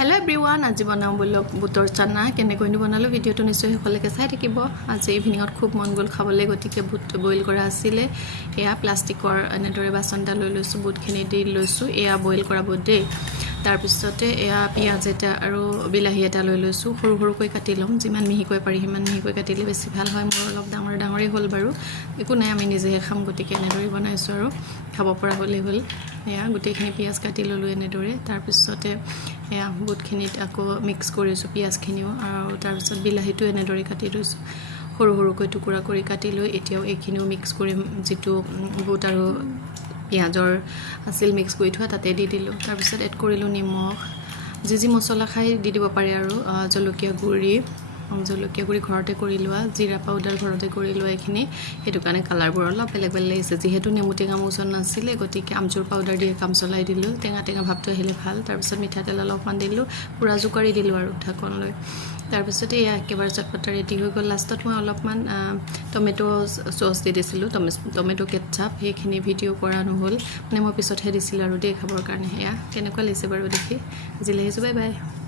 hello everyone आज बनाऊँ बोलक बुटर चाना केनेकैनो बनालो भिडिओটো निश्चय শেষলৈকে চাই থাকিব আজি ইভিনিঙত খুব মন গল খাবলৈ গতিকে বুট বইল কৰা আছিলে এয়া প্লাষ্টিকৰ এনেদৰে বাচনটা লৈ লৈছো বুটখিনি দি লৈছো এয়া বইল কৰা বুট দে তাৰ পিছতে এয়া পিয়াজ এটা আৰু বিলাহী এটা লৈ লৈছো সৰু সৰুকৈ কাটি লম যিমান মিহিকৈ পাৰি হিমান মিহিকৈ কাটিলে বেছি ভাল হয় মোৰ অলপ ডাঙৰ হল বাৰু একো নাই আমি নিজে খাম গতিকে এনেদৰে বনাইছো আৰু খাব পৰা হলে হল এয়া গুটেখিনি পিয়াজ কাটি ললো এনেদৰে তাৰ পিছতে এয়া বুটখিনিত আকৌ মিক্স কৰিছো পিয়াজখিনিও আৰু তাৰ পিছত বিলাহীটো এনেদৰে কাটি লৈছো সৰু সৰুকৈ টুকুৰা কৰি কাটি লৈ এতিয়াও এইখিনিও মিক্স কৰিম যেটো বুট আৰু পিয়াজৰ আছিল মিক্স কৰি থোৱা তাতে দি দিলো তাৰ পিছত এড কৰিলো নিমখ যি মছলা খাই দি দিব পাৰে আৰু জলকীয়া গুড়ি ঘৰতে কৰি লোৱা জিৰা পাউডাৰ ঘৰতে কৰি লোৱা এখিনি হেতু কাৰণে কালাৰবোৰ অলপ বেলেগ লাগিছে যেহেতু নেমুটেঙা মোচন নাছিলে গতিকে আমচুৰ পাউডাৰ দি কাম চলাই দিলো টেঙা ভাৱটো আহিলে ভাল তাৰ পিছত মিঠাতেল অলপমান দিলো পুৰা জুকাৰি দিলো আৰু ঢাকন লৈ তাৰ পিছতে এয়া একেবাৰে চটপটা ৰেডি হৈ গল লাষ্টত মই অলপমান টমেটো সস দি দিছিলো টমেটো কেটচাপ হেখিনি ভিডিও কৰা নহল মানে মই পিছতহে দিছিলো আৰু দেখাবৰ কাৰণে এয়া কেনেকুৱা লাগিছে বাৰু দেখি জিলে বাই বাই